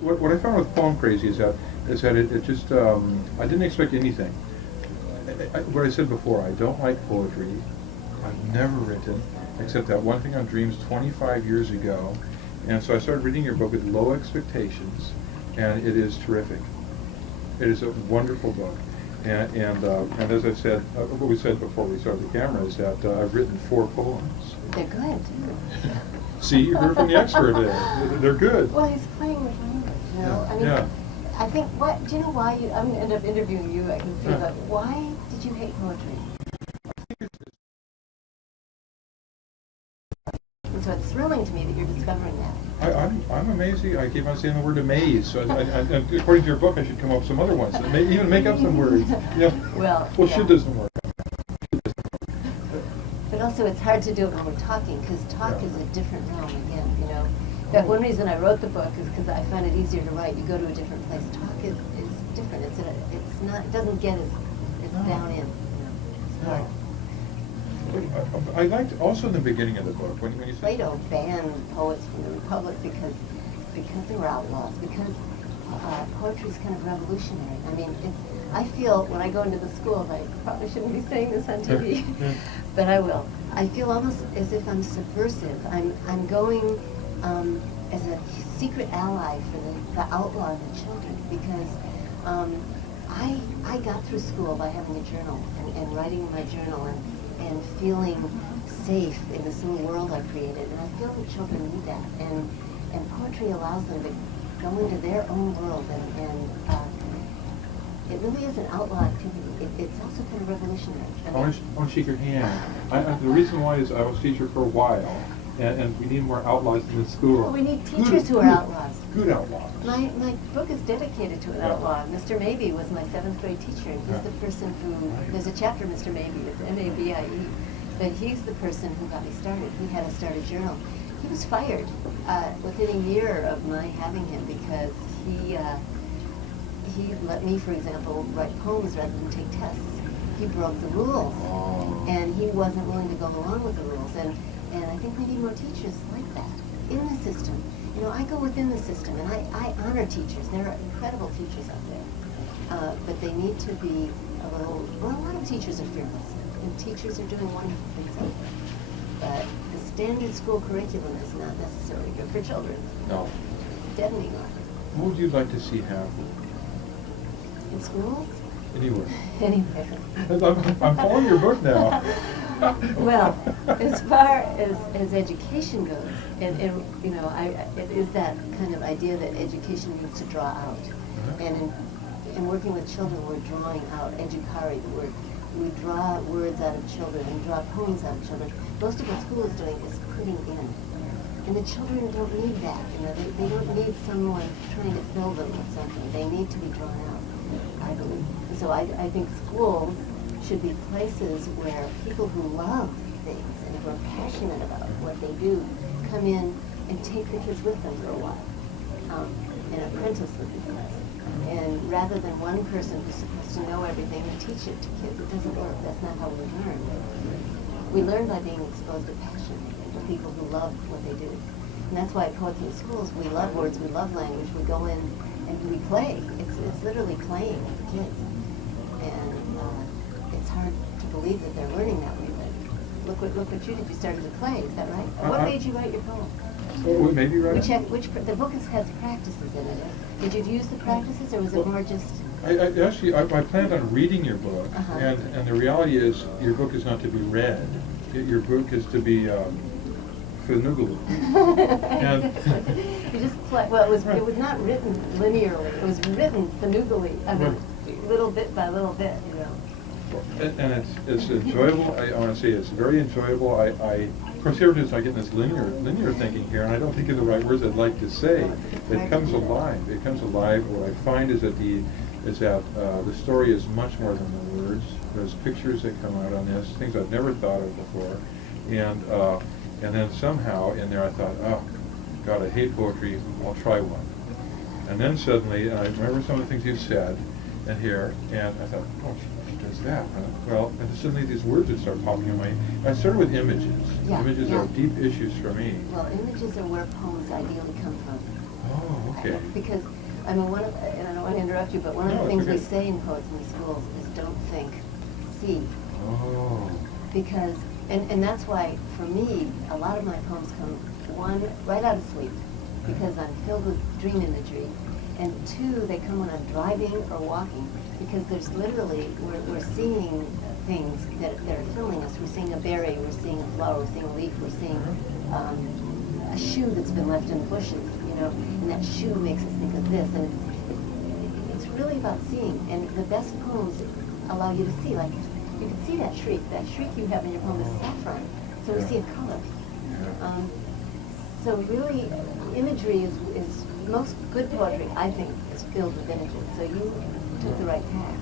what I found with Poemcrazy is that it just I didn't expect anything. What I said before, I don't like poetry. I've never written, except that one thing on Dreams 25 years ago, and so I started reading your book with low expectations, and it is terrific. It is a wonderful book, and as I said, what we said before we started the camera is that I've written 4 poems. They're good. See, you heard from the expert there. They're good. Well, he's playing with language, you know? I mean, Yeah. I think, do you know why you, I'm going to end up interviewing you, I can see, but why did you hate poetry? And so it's thrilling to me that you're discovering that. I'm amazing. I keep on saying the word amaze. So according to your book, I should come up with some other ones. Even make up some words. Yeah. Well, should doesn't work. But also, it's hard to do it when we're talking, because talk is a different realm again, you know. That one reason I wrote the book is because I find it easier to write. You go to a different place. Talk is different. It's not. It doesn't get as down in. No. I liked also in the beginning of the book when you said Plato banned poets from the Republic because they were outlaws. Because poetry is kind of revolutionary. I mean, I feel when I go into the schools, I probably shouldn't be saying this on TV, but I will. I feel almost as if I'm subversive. I'm going as a secret ally for the outlaw and the children, because I got through school by having a journal and writing my journal and feeling safe in this little world I created. And I feel the children need that. And poetry allows them to go into their own world, and it really is an outlaw activity. It's also kind of revolutionary. I want to shake your hand. The reason why is I was a teacher for a while, and we need more outlaws in the school. Well, we need teachers who are outlaws. Good outlaws. My book is dedicated to an outlaw. Mr. Mabie was my 7th grade teacher, and he's the person who, there's a chapter, Mr. Mabie, it's M-A-B-I-E, but he's the person who got me started. He had us start a journal. He was fired within a year of my having him, because he let me, for example, write poems rather than take tests. He broke the rules, and he wasn't willing to go along with the rules. And I think we need more teachers like that in the system. You know, I go within the system, and I honor teachers. There are incredible teachers out there, but they need to be a lot of teachers are fearless, and teachers are doing wonderful things out there. But the standard school curriculum is not necessarily good for children. No. Definitely not. What would you like to see happen? In schools? Anywhere. Anywhere. I'm following your book now. Well, as far as education goes, and you know, it is that kind of idea that education needs to draw out. And in working with children, we're drawing out, educare, the word. We draw words out of children and draw poems out of children. Most of what school is doing is putting in. And the children don't need that. You know, they don't need someone trying to fill them with something. They need to be drawn out, I believe. And so I think schools should be places where people who love things and who are passionate about what they do come in and take the kids with them for a while, and apprentice with the kids. And rather than one person who's supposed to know everything and teach it to kids, it doesn't work. That's not how we learn. We learn by being exposed to passion, to people who love what they do. And that's why poets in schools, we love words, we love language, we go in and we play. It's literally playing with the kids. And it's hard to believe that they're learning that way, but look what you did. You started to play, is that right? What made you write your poem? What made me write it? The book has practices in it. Did you use the practices, or was it more just... I planned on reading your book, and the reality is your book is not to be read. Your book is to be finugly. You just play. Well, it was not written linearly. It was written finugly. I mean, little bit by little bit, you know. And it's enjoyable. I want to say it's very enjoyable. Of course, here it is. I get this linear thinking here, and I don't think of the right words I'd like to say. It comes alive. It comes alive. What I find is that the story is much more than the words. There's pictures that come out on this, things I've never thought of before, and then somehow in there I thought, oh, God, I hate poetry. I'll try one. And then suddenly, I remember some of the things you said in here, and I thought, oh, she does that. Well, and suddenly these words would start popping in my... I started with images. Images are deep issues for me. Well, images are where poems ideally come from. Oh, okay. Because, I mean, and I don't want to interrupt you, but one of No, the it's things we okay. say in poets in the schools is don't think, see. Oh. Because, and that's why, for me, a lot of my poems come, one, right out of sleep, because I'm filled with dream imagery, and two, they come when I'm driving or walking, because there's literally, we're seeing things that are filling us. We're seeing a berry, we're seeing a flower, we're seeing a leaf, we're seeing a shoe that's been left in the bushes, you know, and that shoe makes us think of this, and it's really about seeing, and the best poems allow you to see, like, you can see that shriek you have in your poem is saffron, so we see a color. So really, imagery is most good poetry, I think, is filled with images, so you took the right tack.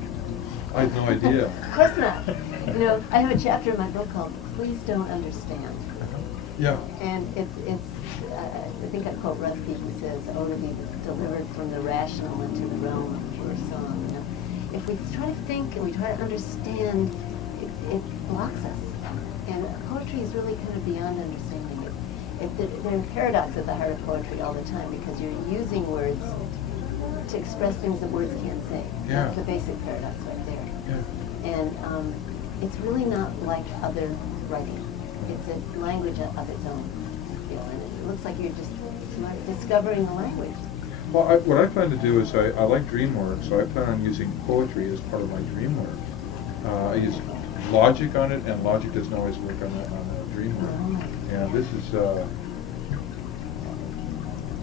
I had no idea. Of course not. You know, I have a chapter in my book called Please Don't Understand. Yeah. And it's I think I quote Rusty, who says, "Oh, to be delivered from the rational into the realm of pure song." You know, if we try to think and we try to understand, it blocks us. And poetry is really kind of beyond understanding. There are paradoxes at the heart of poetry all the time because you're using words to express things that words can't say. Yeah. That's the basic paradox right there. Yeah. And it's really not like other writing. It's a language of its own, I feel, and it looks like you're just discovering the language. Well, what I plan to do is I like dream work, so I plan on using poetry as part of my dream work. I use logic on it, and logic doesn't always work on a dream work. And this is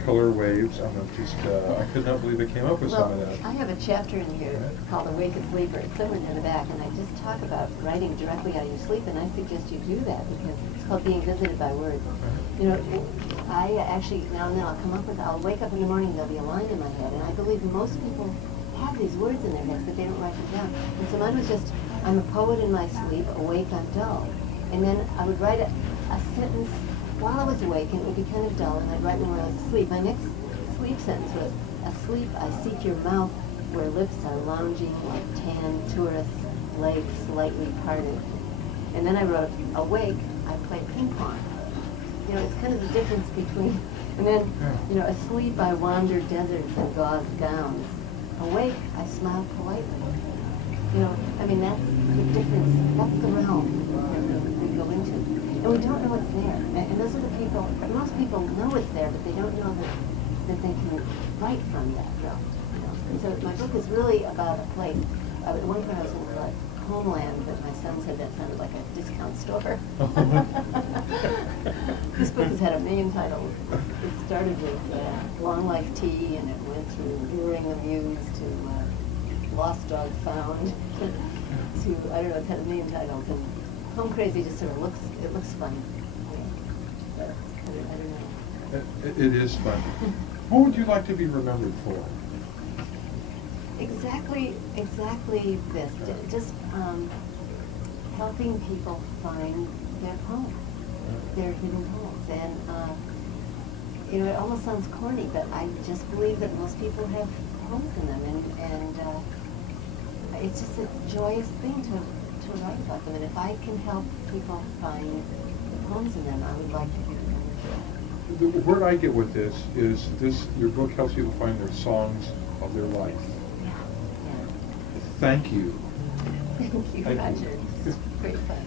color waves. I could not believe I came up with some of that. I have a chapter in here called Awake a Sleeper. It's somewhere near the back, and I just talk about writing directly out of your sleep, and I suggest you do that because it's called being visited by words. You know, I actually, now and then I'll wake up in the morning, there'll be a line in my head, and I believe most people have these words in their heads, but they don't write them down. And so mine was just, I'm a poet in my sleep, awake I'm dull. And then I would write a sentence while I was awake, and it would be kind of dull, and I'd write one when I was asleep. My next sleep sentence was, asleep I seek your mouth, where lips are lounging like tan tourists, legs slightly parted. And then I wrote, awake, I play ping pong. You know, it's kind of the difference between, and then, you know, asleep I wander deserts in gauze gowns. Awake, I smile politely. You know, I mean, that's the difference, that's the realm that we go into. And we don't know it's there. And those are the people, most people know it's there, but they don't know that they can write from that realm. You know? And so my book is really about a place. At one point I was in like Homeland, but my son said that sounded like a discount store. This book has had a million titles. It started with Long Life Tea, and it went through Luring the Muse to Lost Dog Found to, I don't know, it's had a million titles. And Poemcrazy just sort of looks fun. But I don't know. It is fun. What would you like to be remembered for? Exactly this. Just helping people find their poems, their hidden poems. And, you know, it almost sounds corny, but I just believe that most people have poems in them. And it's just a joyous thing to write about them. And if I can help people find the poems in them, I would like to be remembered. The word I get with this is your book helps people find their songs of their life. Yeah. Thank you. Thank you, Roger. It's great fun.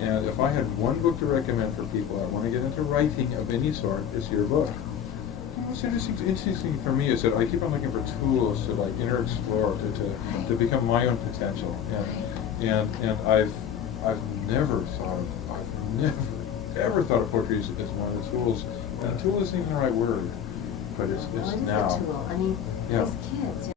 And if I had one book to recommend for people that want to get into writing of any sort, it's your book. What's interesting for me is that I keep on looking for tools to like inner explore, to become my own potential. And I've never ever thought of poetry as one of the tools. And a tool isn't even the right word, but it's Well, it is now. a tool. I mean, Yeah. these kids.